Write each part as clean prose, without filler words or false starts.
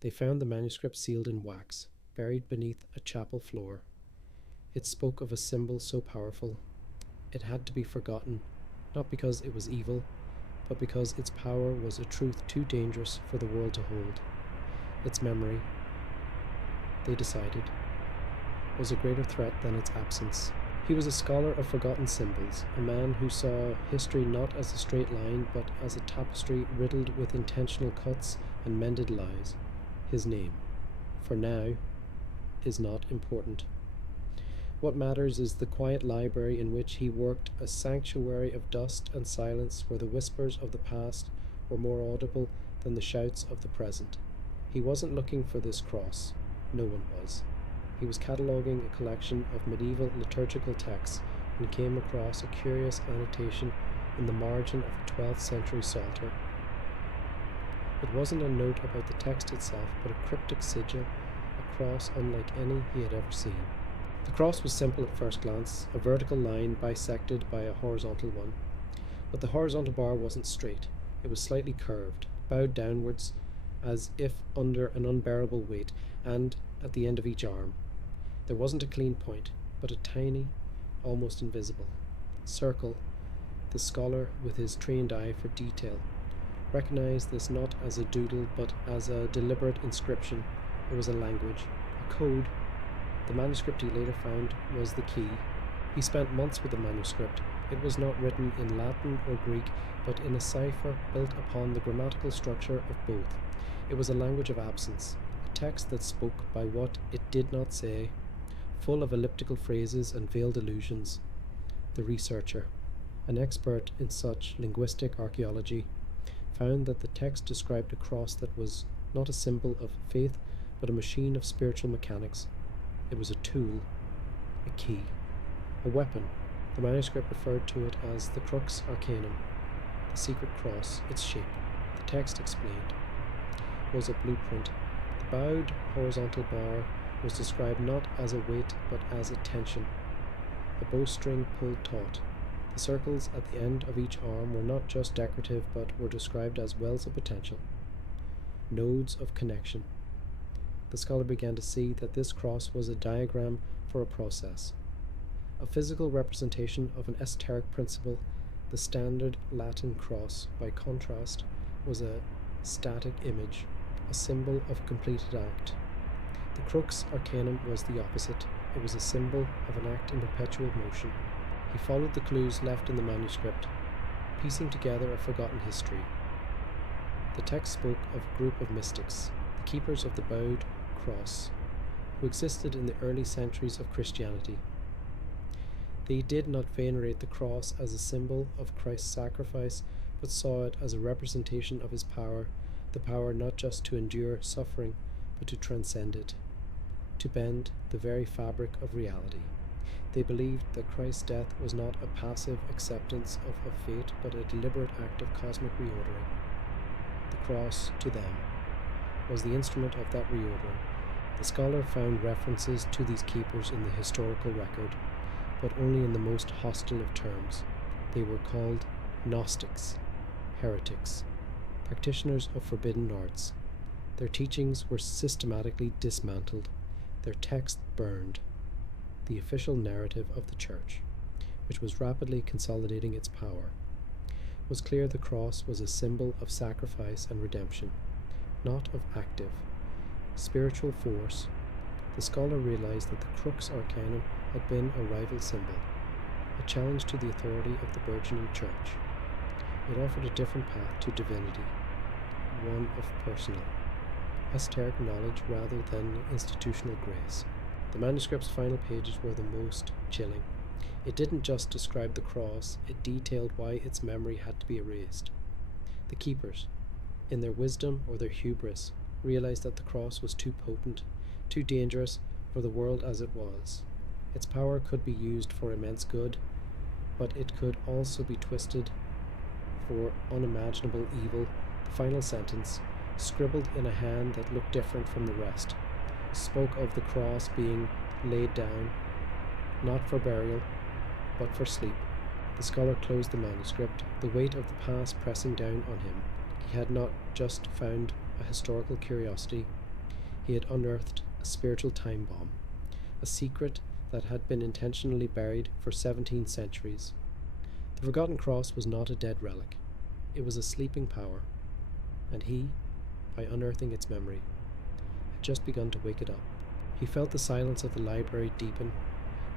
They found the manuscript sealed in wax, buried beneath a chapel floor. It spoke of a symbol so powerful, it had to be forgotten, not because it was evil, but because its power was a truth too dangerous for the world to hold. Its memory, they decided, was a greater threat than its absence. He was a scholar of forgotten symbols, a man who saw history not as a straight line, but as a tapestry riddled with intentional cuts and mended lies. His name, for now, is not important. What matters is the quiet library in which he worked, a sanctuary of dust and silence where the whispers of the past were more audible than the shouts of the present. He wasn't looking for this cross. No one was. He was cataloguing a collection of medieval liturgical texts and came across a curious annotation in the margin of a 12th century psalter. It wasn't a note about the text itself, but a cryptic sigil, a cross unlike any he had ever seen. The cross was simple at first glance, a vertical line bisected by a horizontal one. But the horizontal bar wasn't straight. It was slightly curved, bowed downwards, as if under an unbearable weight, and at the end of each arm. There wasn't a clean point, but a tiny, almost invisible circle. The scholar, with his trained eye for detail, recognized this not as a doodle, but as a deliberate inscription. It was a language, a code. The manuscript he later found was the key. He spent months with the manuscript. It was not written in Latin or Greek, but in a cipher built upon the grammatical structure of both. It was a language of absence, a text that spoke by what it did not say, full of elliptical phrases and veiled allusions. The researcher, an expert in such linguistic archaeology, found that the text described a cross that was not a symbol of faith, but a machine of spiritual mechanics. It was a tool, a key, a weapon. The manuscript referred to it as the crux arcanum, the secret cross. Its shape, the text explained, was a blueprint. The bowed horizontal bar was described not as a weight but as a tension, a bowstring pulled taut. The circles at the end of each arm were not just decorative but were described as wells of potential, nodes of connection. The scholar began to see that this cross was a diagram for a process, a physical representation of an esoteric principle. The standard Latin cross, by contrast, was a static image, a symbol of a completed act. The crux arcanum was the opposite. It was a symbol of an act in perpetual motion. He followed the clues left in the manuscript, piecing together a forgotten history. The text spoke of a group of mystics, the keepers of the bowed cross, who existed in the early centuries of Christianity. They did not venerate the cross as a symbol of Christ's sacrifice, but saw it as a representation of his power, the power not just to endure suffering, but to transcend it, to bend the very fabric of reality. They believed that Christ's death was not a passive acceptance of fate, but a deliberate act of cosmic reordering. The cross, to them, was the instrument of that reordering. The scholar found references to these keepers in the historical record, but only in the most hostile of terms. They were called Gnostics, heretics, practitioners of forbidden arts. Their teachings were systematically dismantled, their text burned. The official narrative of the Church, which was rapidly consolidating its power, was clear. The cross was a symbol of sacrifice and redemption, not of active, spiritual force. The scholar realized that the crux arcanum had been a rival symbol, a challenge to the authority of the burgeoning Church. It offered a different path to divinity, one of personal, esoteric knowledge rather than institutional grace. The manuscript's final pages were the most chilling. It didn't just describe the cross, it detailed why its memory had to be erased. The keepers, in their wisdom or their hubris, realized that the cross was too potent, too dangerous for the world as it was. Its power could be used for immense good, but it could also be twisted for unimaginable evil. The final sentence, scribbled in a hand that looked different from the rest, spoke of the cross being laid down, not for burial, but for sleep. The scholar closed the manuscript, the weight of the past pressing down on him. He had not just found a historical curiosity, He had unearthed a spiritual time bomb, a secret that had been intentionally buried for 17 centuries. The Forgotten Cross was not a dead relic. It was a sleeping power, and he, by unearthing its memory, had just begun to wake it up. He felt the silence of the library deepen,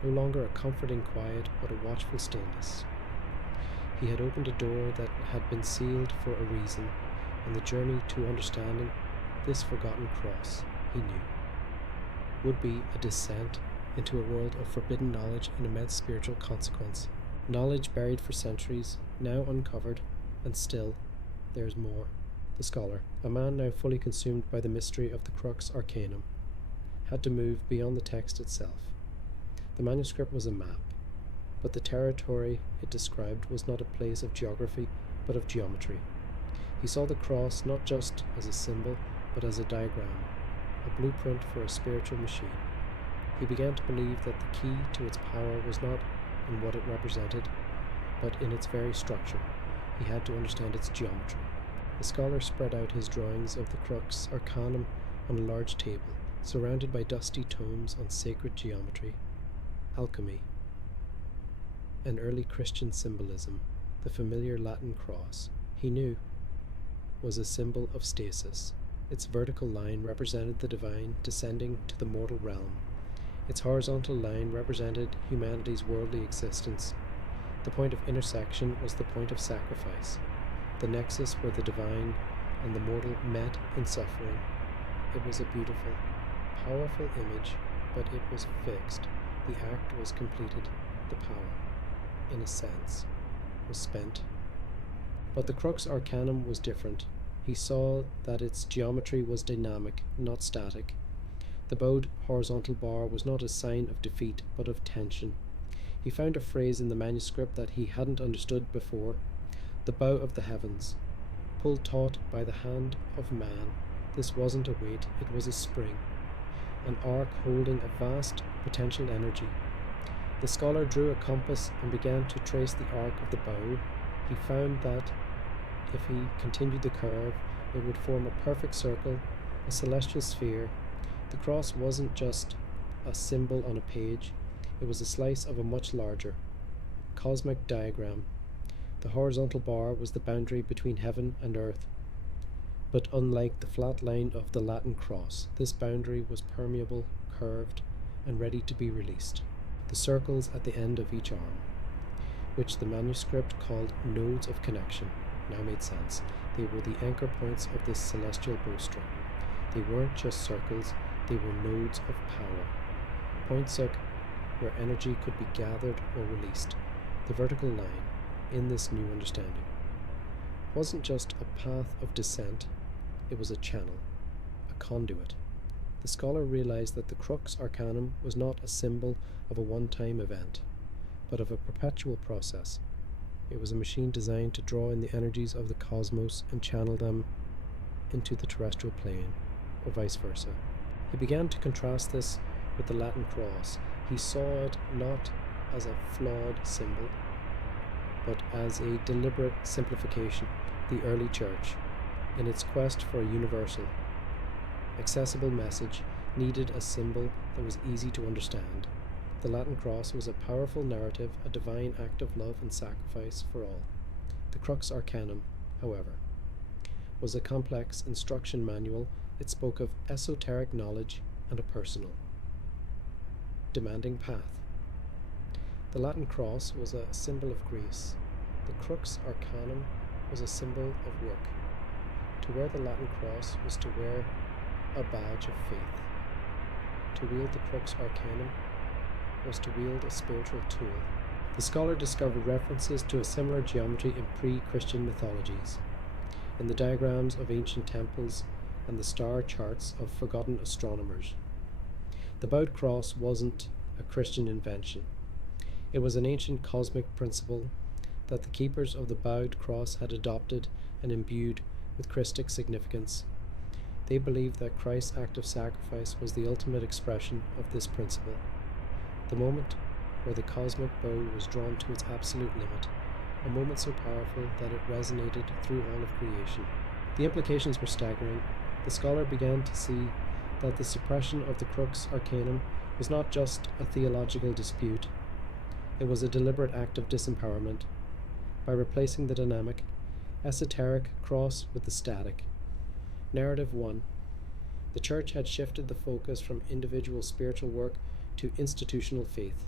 no longer a comforting quiet, but a watchful stillness. He had opened a door that had been sealed for a reason, and the journey to understanding this forgotten cross, he knew, would be a descent into a world of forbidden knowledge and immense spiritual consequence. Knowledge buried for centuries, now uncovered, and still, there's more. The scholar, a man now fully consumed by the mystery of the Crux Arcanum, had to move beyond the text itself. The manuscript was a map, but the territory it described was not a place of geography, but of geometry. He saw the cross not just as a symbol, but as a diagram, a blueprint for a spiritual machine. He began to believe that the key to its power was not in what it represented, but in its very structure. He had to understand its geometry. The scholar spread out his drawings of the Crux Arcanum on a large table, surrounded by dusty tomes on sacred geometry, alchemy, and early Christian symbolism. The familiar Latin cross, he knew, was a symbol of stasis. Its vertical line represented the divine descending to the mortal realm. Its horizontal line represented humanity's worldly existence. The point of intersection was the point of sacrifice, the nexus where the divine and the mortal met in suffering. It was a beautiful, powerful image, but it was fixed. The act was completed. The power, in a sense, was spent. But the Crux Arcanum was different. He saw that its geometry was dynamic, not static. The bowed horizontal bar was not a sign of defeat, but of tension. He found a phrase in the manuscript that he hadn't understood before: the bow of the heavens, pulled taut by the hand of man. This wasn't a weight, it was a spring, an arc holding a vast potential energy. The scholar drew a compass and began to trace the arc of the bow. He found that if he continued the curve, it would form a perfect circle, a celestial sphere. The cross wasn't just a symbol on a page, it was a slice of a much larger, cosmic diagram. The horizontal bar was the boundary between heaven and earth. But unlike the flat line of the Latin cross, this boundary was permeable, curved, and ready to be released. The circles at the end of each arm, which the manuscript called nodes of connection, now made sense. They were the anchor points of this celestial bowstring. They weren't just circles, they were nodes of power. Points where energy could be gathered or released. The vertical line, in this new understanding, wasn't just a path of descent, it was a channel, a conduit. The scholar realized that the Crux Arcanum was not a symbol of a one-time event, but of a perpetual process. It was a machine designed to draw in the energies of the cosmos and channel them into the terrestrial plane, or vice versa. He began to contrast this with the Latin cross. He saw it not as a flawed symbol, but as a deliberate simplification. The early church, in its quest for a universal, accessible message, needed a symbol that was easy to understand. The Latin cross was a powerful narrative, a divine act of love and sacrifice for all. The Crux Arcanum, however, was a complex instruction manual. It spoke of esoteric knowledge and a personal, demanding path. The Latin cross was a symbol of grace. The Crux Arcanum was a symbol of work. To wear the Latin cross was to wear a badge of faith. To wield the Crux Arcanum was to wield a spiritual tool. The scholar discovered references to a similar geometry in pre-Christian mythologies, in the diagrams of ancient temples and the star charts of forgotten astronomers. The bowed cross wasn't a Christian invention. It was an ancient cosmic principle that the keepers of the bowed cross had adopted and imbued with Christic significance. They believed that Christ's act of sacrifice was the ultimate expression of this principle, the moment where the cosmic bow was drawn to its absolute limit, a moment so powerful that it resonated through all of creation. The implications were staggering. The scholar began to see that the suppression of the crux arcanum was not just a theological dispute, it was a deliberate act of disempowerment. By replacing the dynamic, esoteric cross with the static. Narrative 1. The Church had shifted the focus from individual spiritual work to institutional faith.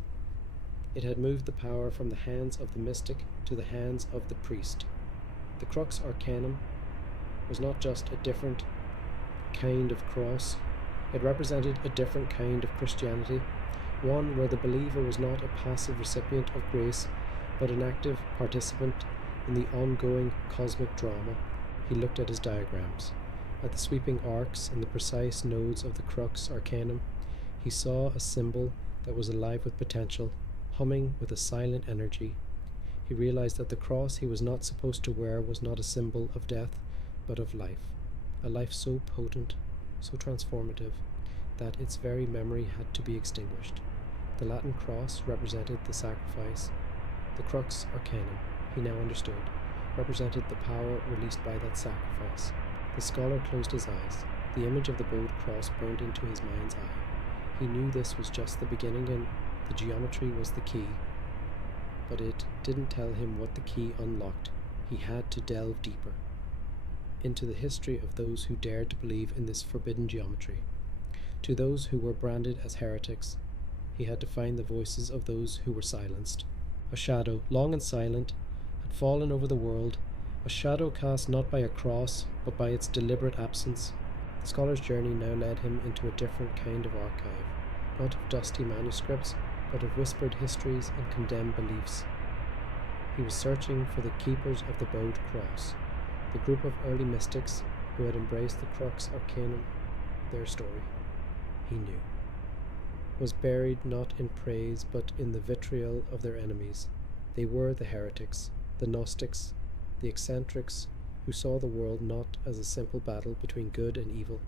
It had moved the power from the hands of the mystic to the hands of the priest. The crux arcanum was not just a different kind of cross, it represented a different kind of Christianity, one where the believer was not a passive recipient of grace, but an active participant in the ongoing cosmic drama. He looked at his diagrams, at the sweeping arcs and the precise nodes of the crux arcanum. He saw a symbol that was alive with potential, humming with a silent energy. He realized that the cross he was not supposed to wear was not a symbol of death, but of life, a life so potent, so transformative, that its very memory had to be extinguished. The Latin cross represented the sacrifice. The crux arcanum, he now understood, represented the power released by that sacrifice. The scholar closed his eyes. The image of the bowed cross burned into his mind's eye. He knew this was just the beginning and the geometry was the key. But it didn't tell him what the key unlocked. He had to delve deeper into the history of those who dared to believe in this forbidden geometry. To those who were branded as heretics, he had to find the voices of those who were silenced. A shadow, long and silent, had fallen over the world, a shadow cast not by a cross, but by its deliberate absence. The scholar's journey now led him into a different kind of archive, not of dusty manuscripts, but of whispered histories and condemned beliefs. He was searching for the keepers of the bowed cross, the group of early mystics who had embraced the crux arcanum. Their story, he knew, was buried not in praise but in the vitriol of their enemies. They were the heretics, the Gnostics, the eccentrics who saw the world not as a simple battle between good and evil,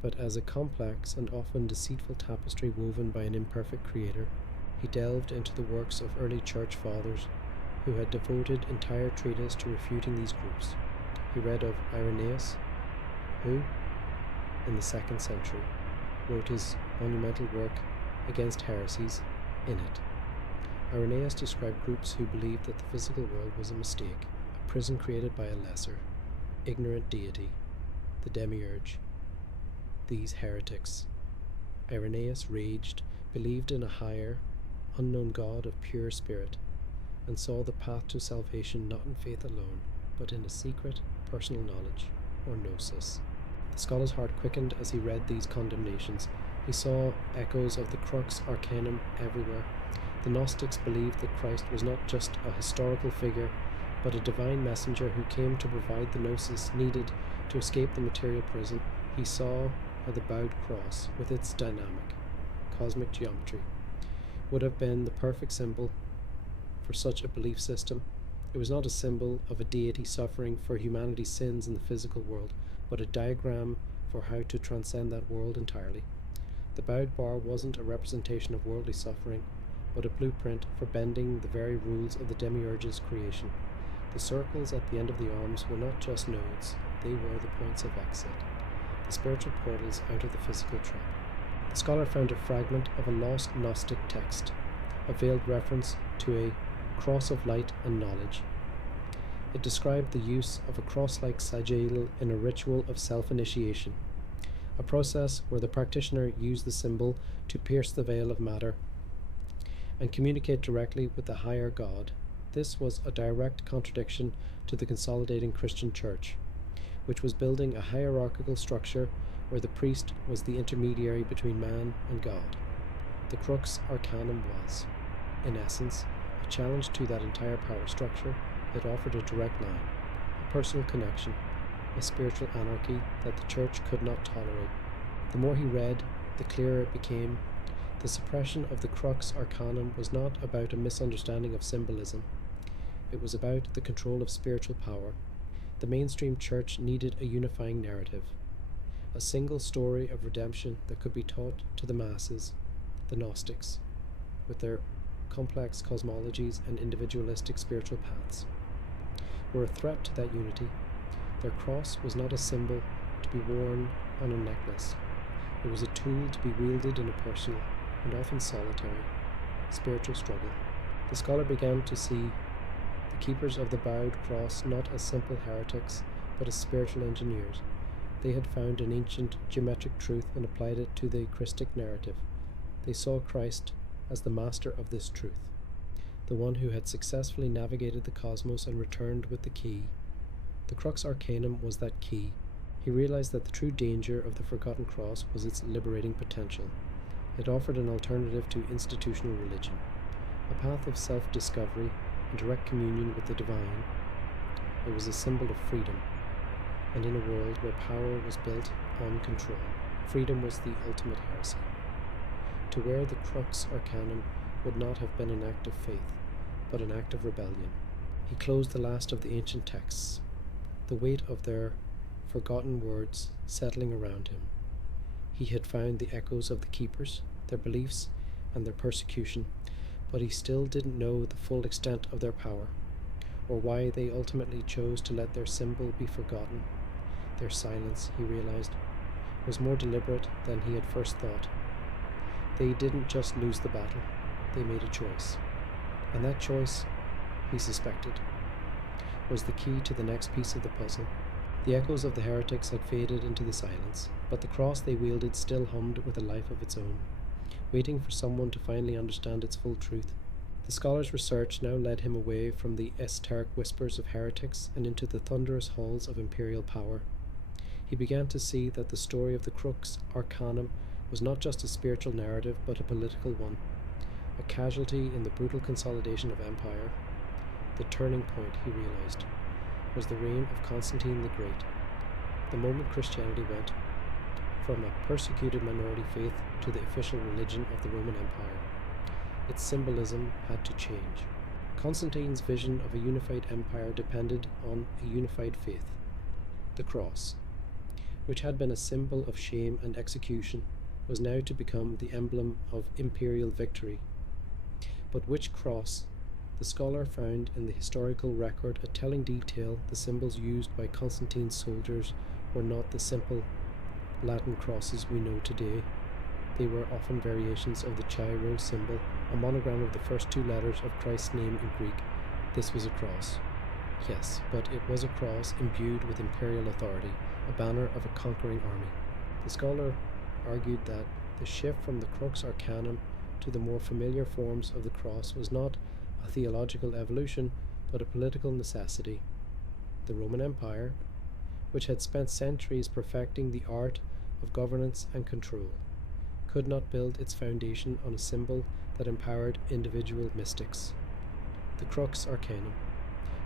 but as a complex and often deceitful tapestry woven by an imperfect creator. He delved into the works of early church fathers who had devoted entire treatises to refuting these groups. He read of Irenaeus, who, in the 2nd century, wrote his monumental work Against Heresies in it. Irenaeus described groups who believed that the physical world was a mistake, a prison created by a lesser, ignorant deity, the demiurge. These heretics. Irenaeus raged, believed in a higher, unknown God of pure spirit, and saw the path to salvation not in faith alone, but in a secret, personal knowledge, or gnosis. The scholar's heart quickened as he read these condemnations. He saw echoes of the crux arcanum everywhere. The Gnostics believed that Christ was not just a historical figure, but a divine messenger who came to provide the gnosis needed to escape the material prison. He saw how the bowed cross, with its dynamic, cosmic geometry, would have been the perfect symbol for such a belief system. It was not a symbol of a deity suffering for humanity's sins in the physical world, but a diagram for how to transcend that world entirely. The bowed bar wasn't a representation of worldly suffering, but a blueprint for bending the very rules of the demiurge's creation. The circles at the end of the arms were not just nodes, they were the points of exit, the spiritual portals out of the physical trap. The scholar found a fragment of a lost Gnostic text, a veiled reference to a cross of light and knowledge. It described the use of a cross-like sigil in a ritual of self-initiation, a process where the practitioner used the symbol to pierce the veil of matter and communicate directly with the higher God. This was a direct contradiction to the consolidating Christian Church, which was building a hierarchical structure where the priest was the intermediary between man and God. The crux arcanum was, in essence, a challenge to that entire power structure. It offered a direct line, a personal connection, a spiritual anarchy that the Church could not tolerate. The more he read, the clearer it became. The suppression of the crux arcanum was not about a misunderstanding of symbolism. It was about the control of spiritual power. The mainstream Church needed a unifying narrative, a single story of redemption that could be taught to the masses. The Gnostics, with their complex cosmologies and individualistic spiritual paths, were a threat to that unity. Their cross was not a symbol to be worn on a necklace. It was a tool to be wielded in a personal, and often solitary, spiritual struggle. The scholar began to see the keepers of the bowed cross not as simple heretics, but as spiritual engineers. They had found an ancient geometric truth and applied it to the Christic narrative. They saw Christ as the master of this truth, the one who had successfully navigated the cosmos and returned with the key. The crux arcanum was that key. He realized that the true danger of the forgotten cross was its liberating potential. It offered an alternative to institutional religion, a path of self-discovery and direct communion with the divine. It was a symbol of freedom, and in a world where power was built on control, freedom was the ultimate heresy. To wear the crux arcanum would not have been an act of faith, but an act of rebellion. He closed the last of the ancient texts, the weight of their forgotten words settling around him. He had found the echoes of the keepers, their beliefs, and their persecution, but he still didn't know the full extent of their power, or why they ultimately chose to let their symbol be forgotten. Their silence, he realized, was more deliberate than he had first thought. They didn't just lose the battle, they made a choice. And that choice, he suspected, was the key to the next piece of the puzzle. The echoes of the heretics had faded into the silence, but the cross they wielded still hummed with a life of its own, waiting for someone to finally understand its full truth. The scholar's research now led him away from the esoteric whispers of heretics and into the thunderous halls of imperial power. He began to see that the story of the crux arcanum was not just a spiritual narrative, but a political one, a casualty in the brutal consolidation of empire. The turning point, he realized, was the reign of Constantine the Great, the moment Christianity went from a persecuted minority faith to the official religion of the Roman Empire. Its symbolism had to change. Constantine's vision of a unified empire depended on a unified faith, the cross, which had been a symbol of shame and execution, was now to become the emblem of imperial victory. But which cross? The scholar found in the historical record a telling detail. The symbols used by Constantine's soldiers were not the simple Latin crosses we know today. They were often variations of the Chi-Rho symbol, a monogram of the first two letters of Christ's name in Greek. This was a cross. Yes, but it was a cross imbued with imperial authority, a banner of a conquering army. The scholar argued that the shift from the crux arcanum to the more familiar forms of the cross was not a theological evolution, but a political necessity. The Roman Empire, which had spent centuries perfecting the art of governance and control, could not build its foundation on a symbol that empowered individual mystics. The crux arcanum,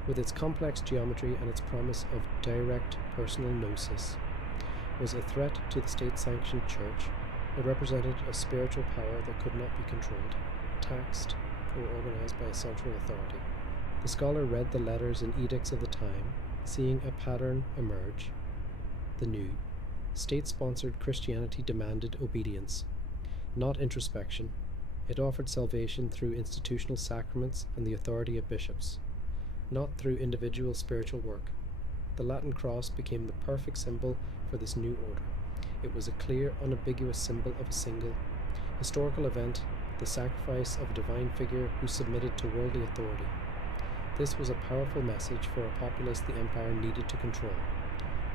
with its complex geometry and its promise of direct personal gnosis, was a threat to the state-sanctioned church. It represented a spiritual power that could not be controlled, taxed, or organized by a central authority. The scholar read the letters and edicts of the time, seeing a pattern emerge. The new, state-sponsored Christianity demanded obedience, not introspection. It offered salvation through institutional sacraments and the authority of bishops, not through individual spiritual work. The Latin cross became the perfect symbol for this new order. It was a clear, unambiguous symbol of a single historical event, the sacrifice of a divine figure who submitted to worldly authority. This was a powerful message for a populace the empire needed to control.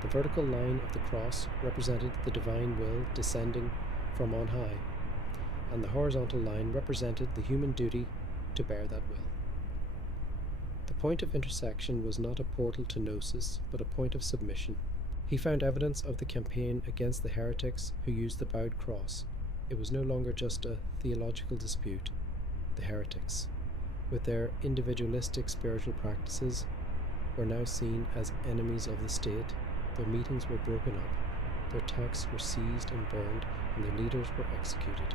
The vertical line of the cross represented the divine will descending from on high, and the horizontal line represented the human duty to bear that will. The point of intersection was not a portal to gnosis, but a point of submission. He found evidence of the campaign against the heretics who used the bowed cross. It was no longer just a theological dispute. The heretics, with their individualistic spiritual practices, were now seen as enemies of the state. Their meetings were broken up, their texts were seized and burned, and their leaders were executed.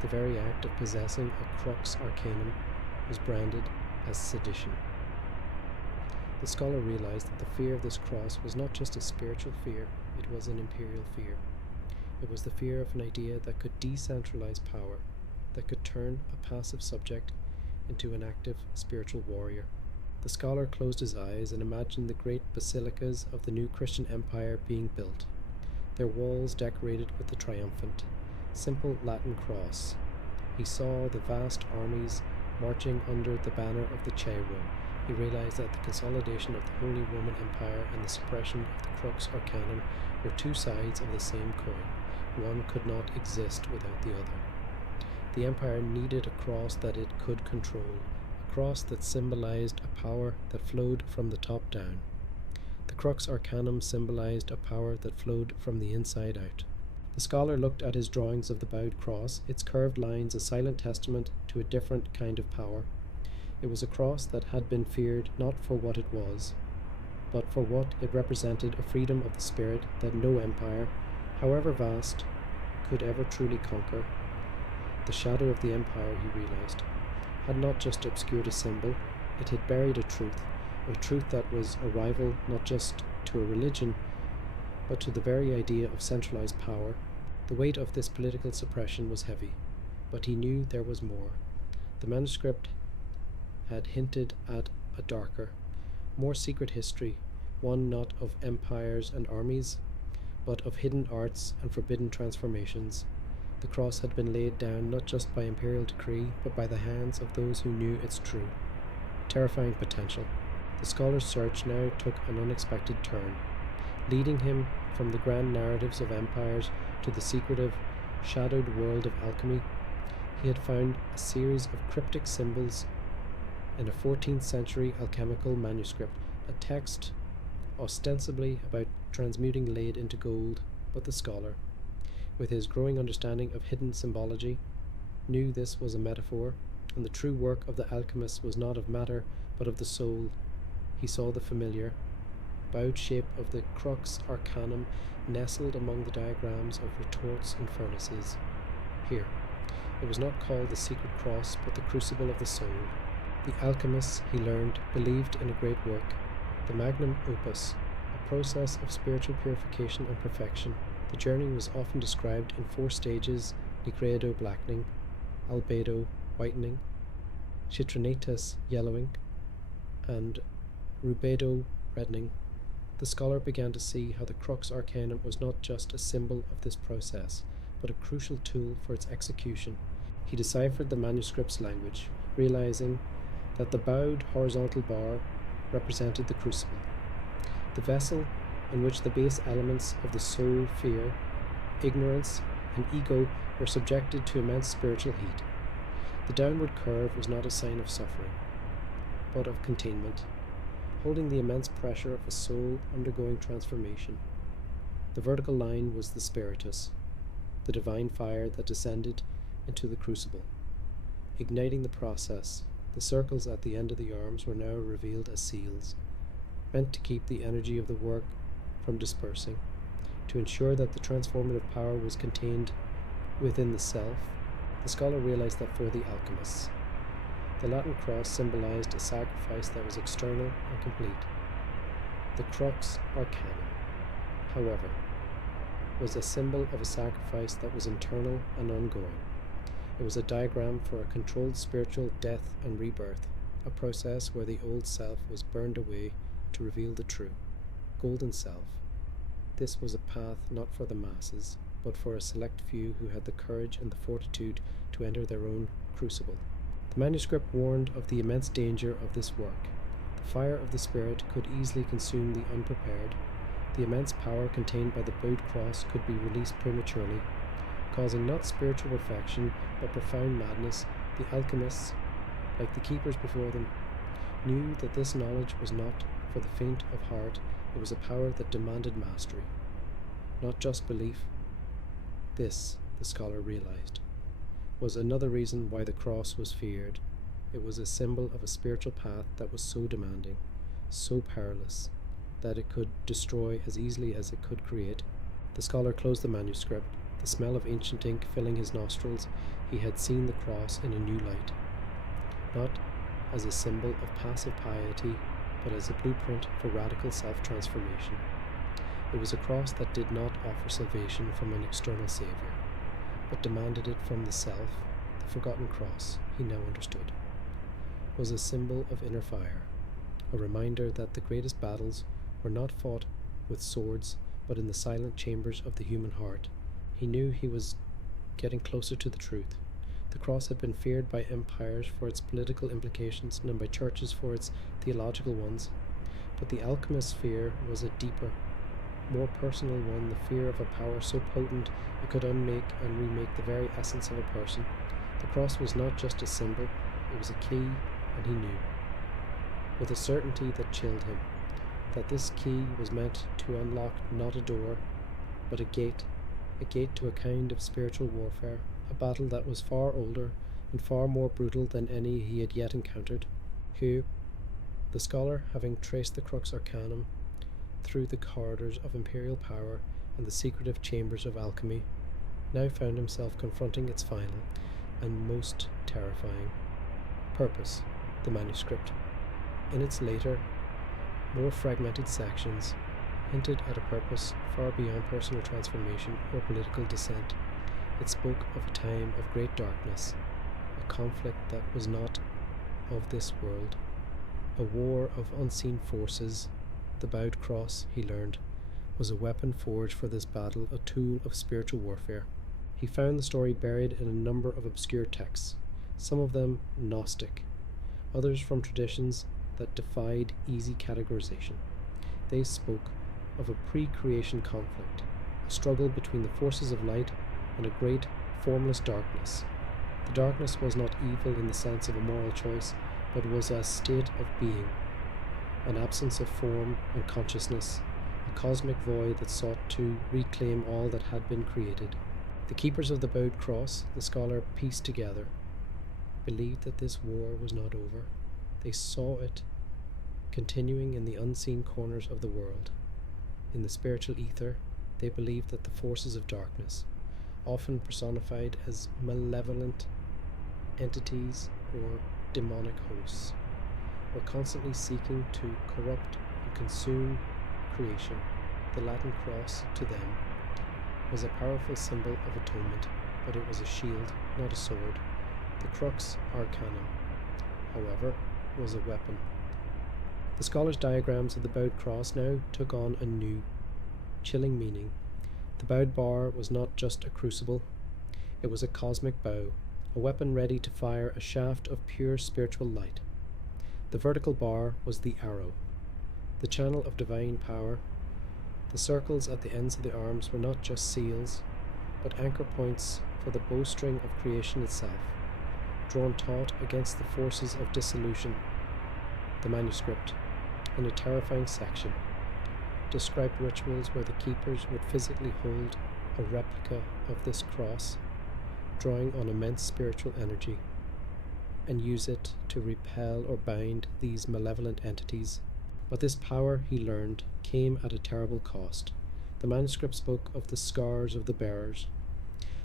The very act of possessing a crux arcanum was branded as sedition. The scholar realized that the fear of this cross was not just a spiritual fear, it was an imperial fear. It was the fear of an idea that could decentralize power, that could turn a passive subject into an active spiritual warrior. The scholar closed his eyes and imagined the great basilicas of the new Christian empire being built. their walls decorated with the triumphant, simple Latin cross. He saw the vast armies marching under the banner of the Che-Ro. He realized that the consolidation of the Holy Roman Empire and the suppression of the Crux Arcanum were two sides of the same coin. One could not exist without the other. The Empire needed a cross that it could control, a cross that symbolized a power that flowed from the top down. The Crux Arcanum symbolized a power that flowed from the inside out. The scholar looked at his drawings of the bowed cross, its curved lines a silent testament to a different kind of power. It was a cross that had been feared not for what it was, but for what it represented, a freedom of the spirit that no empire, however vast, could ever truly conquer. The shadow of the empire, he realized, had not just obscured a symbol, it had buried a truth that was a rival not just to a religion, but to the very idea of centralized power. The weight of this political suppression was heavy, but he knew there was more. The manuscript had hinted at a darker, more secret history, one not of empires and armies, but of hidden arts and forbidden transformations. The cross had been laid down not just by imperial decree, but by the hands of those who knew its true, terrifying potential. The scholar's search now took an unexpected turn, leading him from the grand narratives of empires to the secretive, shadowed world of alchemy. He had found a series of cryptic symbols in a 14th century alchemical manuscript, a text ostensibly about transmuting lead into gold, but the scholar, with his growing understanding of hidden symbology, knew this was a metaphor, and the true work of the alchemist was not of matter, but of the soul. He saw the familiar, bowed shape of the Crux Arcanum nestled among the diagrams of retorts and furnaces. Here, it was not called the secret cross, but the crucible of the soul. The alchemists, he learned, believed in a great work, the magnum opus, a process of spiritual purification and perfection. The journey was often described in 4 stages: nigredo, blackening; albedo, whitening; citrinatus, yellowing; and rubedo, reddening. The scholar began to see how the Crux Arcanum was not just a symbol of this process, but a crucial tool for its execution. He deciphered the manuscript's language, realizing that the bowed horizontal bar represented the crucible, the vessel in which the base elements of the soul, fear, ignorance, and ego were subjected to immense spiritual heat. The downward curve was not a sign of suffering, but of containment, holding the immense pressure of a soul undergoing transformation. The vertical line was the spiritus, the divine fire that descended into the crucible, igniting the process. The circles at the end of the arms were now revealed as seals, meant to keep the energy of the work from dispersing, to ensure that the transformative power was contained within the self. The scholar realized that for the alchemists, the Latin cross symbolized a sacrifice that was external and complete. The Crux Arcanum, however, was a symbol of a sacrifice that was internal and ongoing. It was a diagram for a controlled spiritual death and rebirth, a process where the old self was burned away to reveal the true, golden self. This was a path not for the masses, but for a select few who had the courage and the fortitude to enter their own crucible. The manuscript warned of the immense danger of this work. The fire of the spirit could easily consume the unprepared. The immense power contained by the bowed cross could be released prematurely, causing not spiritual perfection, but profound madness. The alchemists, like the keepers before them, knew that this knowledge was not for the faint of heart. It was a power that demanded mastery, not just belief. This, the scholar realized, was another reason why the cross was feared. It was a symbol of a spiritual path that was so demanding, so perilous, that it could destroy as easily as it could create. The scholar closed the manuscript, the smell of ancient ink filling his nostrils. He had seen the cross in a new light, not as a symbol of passive piety, but as a blueprint for radical self-transformation. It was a cross that did not offer salvation from an external savior, but demanded it from the self. The forgotten cross, he now understood, was a symbol of inner fire, a reminder that the greatest battles were not fought with swords, but in the silent chambers of the human heart. He knew he was getting closer to the truth. The cross had been feared by empires for its political implications and by churches for its theological ones. But the alchemist's fear was a deeper, more personal one, the fear of a power so potent it could unmake and remake the very essence of a person. The cross was not just a symbol, it was a key, and he knew, with a certainty that chilled him, that this key was meant to unlock not a door, but a gate to a kind of spiritual warfare, a battle that was far older and far more brutal than any he had yet encountered. Who, the scholar, having traced the crux arcanum through the corridors of imperial power and the secretive chambers of alchemy, now found himself confronting its final and most terrifying purpose, the manuscript. In its later, more fragmented sections, hinted at a purpose far beyond personal transformation or political dissent. It spoke of a time of great darkness, a conflict that was not of this world, a war of unseen forces. The bowed cross, he learned, was a weapon forged for this battle, a tool of spiritual warfare. He found the story buried in a number of obscure texts, some of them Gnostic, others from traditions that defied easy categorization. They spoke of a pre-creation conflict, a struggle between the forces of light and a great, formless darkness. The darkness was not evil in the sense of a moral choice, but was a state of being, an absence of form and consciousness, a cosmic void that sought to reclaim all that had been created. The keepers of the bowed cross, the scholar pieced together, believed that this war was not over. They saw it continuing in the unseen corners of the world. In the spiritual ether, they believed that the forces of darkness, often personified as malevolent entities or demonic hosts, were constantly seeking to corrupt and consume creation. The Latin cross, to them, was a powerful symbol of atonement, but it was a shield, not a sword. The crux arcanum, however, was a weapon. The scholar's diagrams of the bowed cross now took on a new, chilling meaning. The bowed bar was not just a crucible, it was a cosmic bow, a weapon ready to fire a shaft of pure spiritual light. The vertical bar was the arrow, the channel of divine power. The circles at the ends of the arms were not just seals, but anchor points for the bowstring of creation itself, drawn taut against the forces of dissolution. The manuscript, in a terrifying section, described rituals where the keepers would physically hold a replica of this cross, drawing on immense spiritual energy, and use it to repel or bind these malevolent entities. But this power, he learned, came at a terrible cost. The manuscript spoke of the scars of the bearers.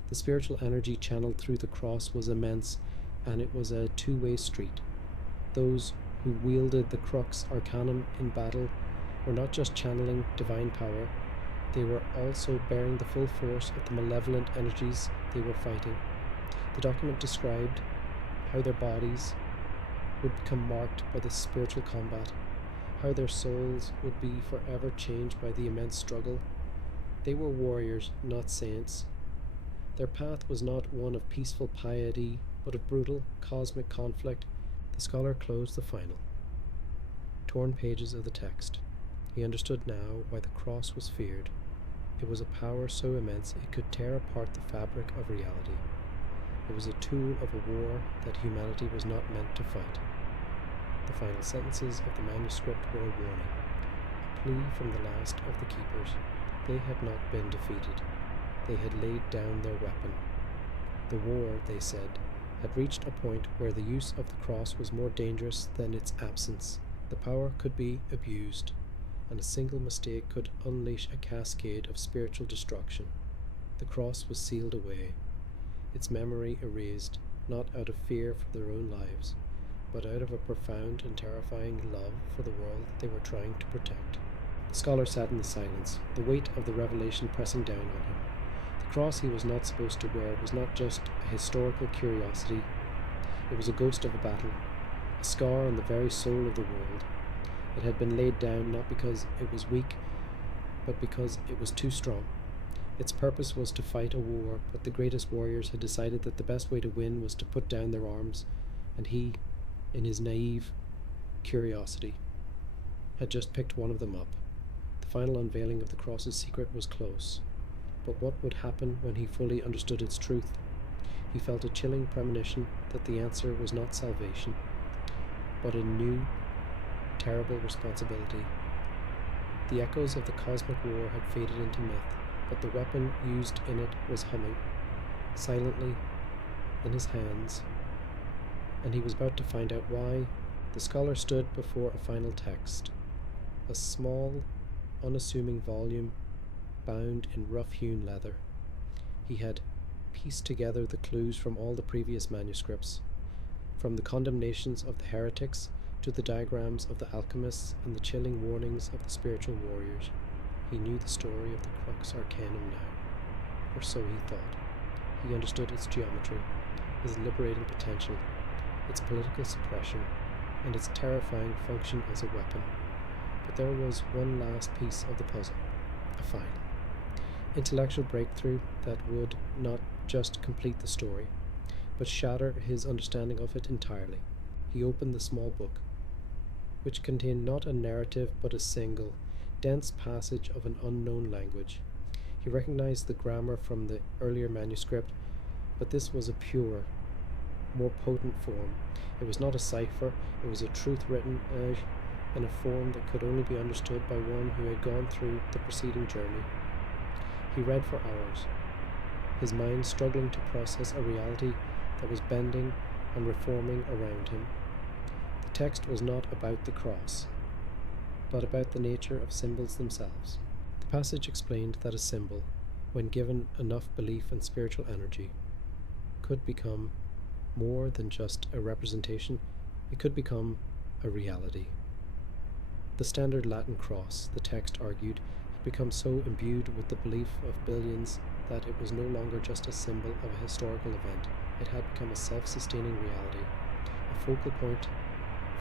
The spiritual energy channeled through the cross was immense, and it was a two-way street. Those who wielded the crux arcanum in battle were not just channeling divine power, they were also bearing the full force of the malevolent energies they were fighting. The document described how their bodies would become marked by this spiritual combat, how their souls would be forever changed by the immense struggle. They were warriors, not saints. Their path was not one of peaceful piety, but of brutal, cosmic conflict. The scholar closed the final, torn pages of the text. He understood now why the cross was feared. It was a power so immense it could tear apart the fabric of reality. It was a tool of a war that humanity was not meant to fight. The final sentences of the manuscript were a warning, a plea from the last of the keepers. They had not been defeated. They had laid down their weapon. The war, they said, had reached a point where the use of the cross was more dangerous than its absence. The power could be abused, and a single mistake could unleash a cascade of spiritual destruction. The cross was sealed away, its memory erased, not out of fear for their own lives, but out of a profound and terrifying love for the world they were trying to protect. The scholar sat in the silence, the weight of the revelation pressing down on him. The cross he was not supposed to wear was not just a historical curiosity, it was a ghost of a battle, a scar on the very soul of the world. It had been laid down not because it was weak, but because it was too strong. Its purpose was to fight a war, but the greatest warriors had decided that the best way to win was to put down their arms, and he, in his naive curiosity, had just picked one of them up. The final unveiling of the cross's secret was close, but what would happen when he fully understood its truth? He felt a chilling premonition that the answer was not salvation, but a new, terrible responsibility. The echoes of the cosmic war had faded into myth, but the weapon used in it was humming, silently, in his hands, and he was about to find out why. The scholar stood before a final text, a small, unassuming volume bound in rough-hewn leather. He had pieced together the clues from all the previous manuscripts, from the condemnations of the heretics to the diagrams of the alchemists and the chilling warnings of the spiritual warriors. He knew the story of the Crux Arcanum now, or so he thought. He understood its geometry, its liberating potential, its political suppression, and its terrifying function as a weapon. But there was one last piece of the puzzle, a final intellectual breakthrough that would not just complete the story, but shatter his understanding of it entirely. He opened the small book, which contained not a narrative but a single, dense passage of an unknown language. He recognized the grammar from the earlier manuscript, but this was a purer, more potent form. It was not a cipher, it was a truth written out in a form that could only be understood by one who had gone through the preceding journey. He read for hours, his mind struggling to process a reality that was bending and reforming around him. The text was not about the cross, but about the nature of symbols themselves. The passage explained that a symbol, when given enough belief and spiritual energy, could become more than just a representation. It could become a reality. The standard Latin cross, the text argued, had become so imbued with the belief of billions that it was no longer just a symbol of a historical event. It had become a self-sustaining reality, a focal point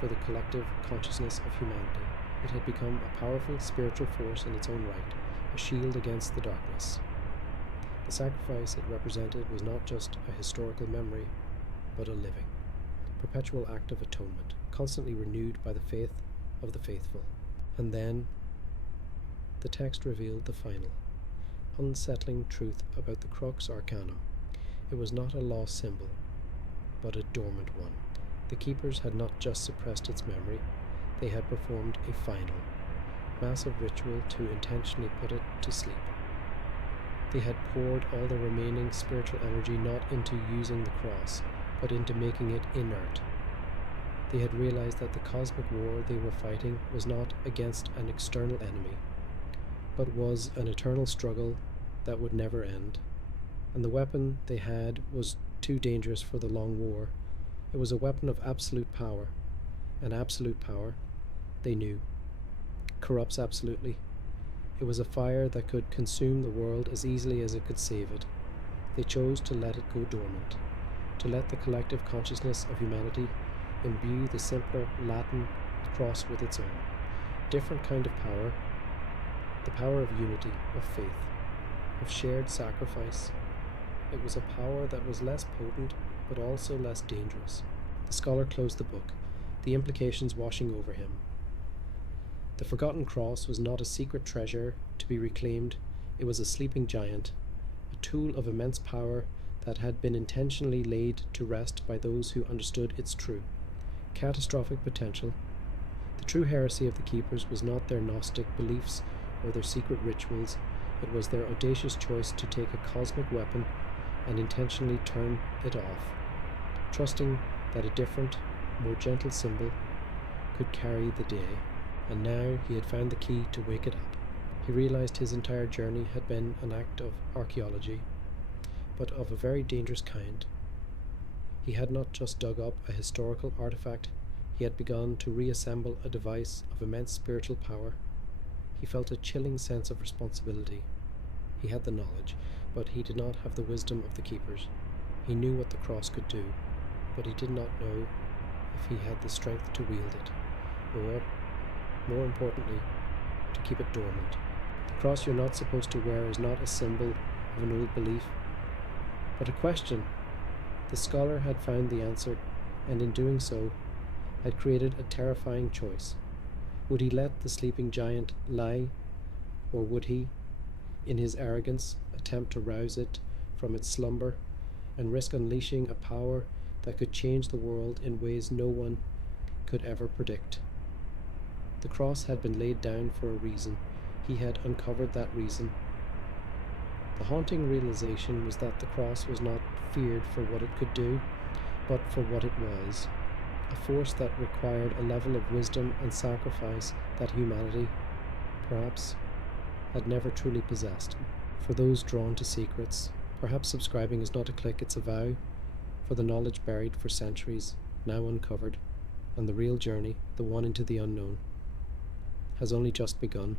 for the collective consciousness of humanity. It had become a powerful spiritual force in its own right, a shield against the darkness. The sacrifice it represented was not just a historical memory, but a living, perpetual act of atonement, constantly renewed by the faith of the faithful. And then the text revealed the final, unsettling truth about the Crux Arcanum. It was not a lost symbol, but a dormant one. The keepers had not just suppressed its memory, they had performed a final, massive ritual to intentionally put it to sleep. They had poured all the remaining spiritual energy not into using the cross, but into making it inert. They had realized that the cosmic war they were fighting was not against an external enemy, but was an eternal struggle that would never end. And the weapon they had was too dangerous for the long war. It was a weapon of absolute power, and absolute power, they knew, corrupts absolutely. It was a fire that could consume the world as easily as it could save it. They chose to let it go dormant, to let the collective consciousness of humanity imbue the simpler Latin cross with its own different kind of power, the power of unity, of faith, of shared sacrifice. It was a power that was less potent, but also less dangerous. The scholar closed the book, the implications washing over him. The forgotten cross was not a secret treasure to be reclaimed, it was a sleeping giant, a tool of immense power that had been intentionally laid to rest by those who understood its true, catastrophic potential. The true heresy of the keepers was not their Gnostic beliefs or their secret rituals, it was their audacious choice to take a cosmic weapon and intentionally turn it off, trusting that a different, more gentle symbol could carry the day. And now he had found the key to wake it up. He realized his entire journey had been an act of archaeology, but of a very dangerous kind. He had not just dug up a historical artifact, he had begun to reassemble a device of immense spiritual power. He felt a chilling sense of responsibility. He had the knowledge, but he did not have the wisdom of the keepers. He knew what the cross could do, but he did not know if he had the strength to wield it, or, more importantly, to keep it dormant. The cross you're not supposed to wear is not a symbol of an old belief, but a question. The scholar had found the answer, and in doing so, had created a terrifying choice. Would he let the sleeping giant lie, or would he, in his arrogance, attempt to rouse it from its slumber and risk unleashing a power that could change the world in ways no one could ever predict? The cross had been laid down for a reason. He had uncovered that reason. The haunting realization was that the cross was not feared for what it could do, but for what it was. A force that required a level of wisdom and sacrifice that humanity, perhaps, had never truly possessed. For those drawn to secrets, perhaps subscribing is not a click, it's a vow, for the knowledge buried for centuries, now uncovered, and the real journey, the one into the unknown, has only just begun.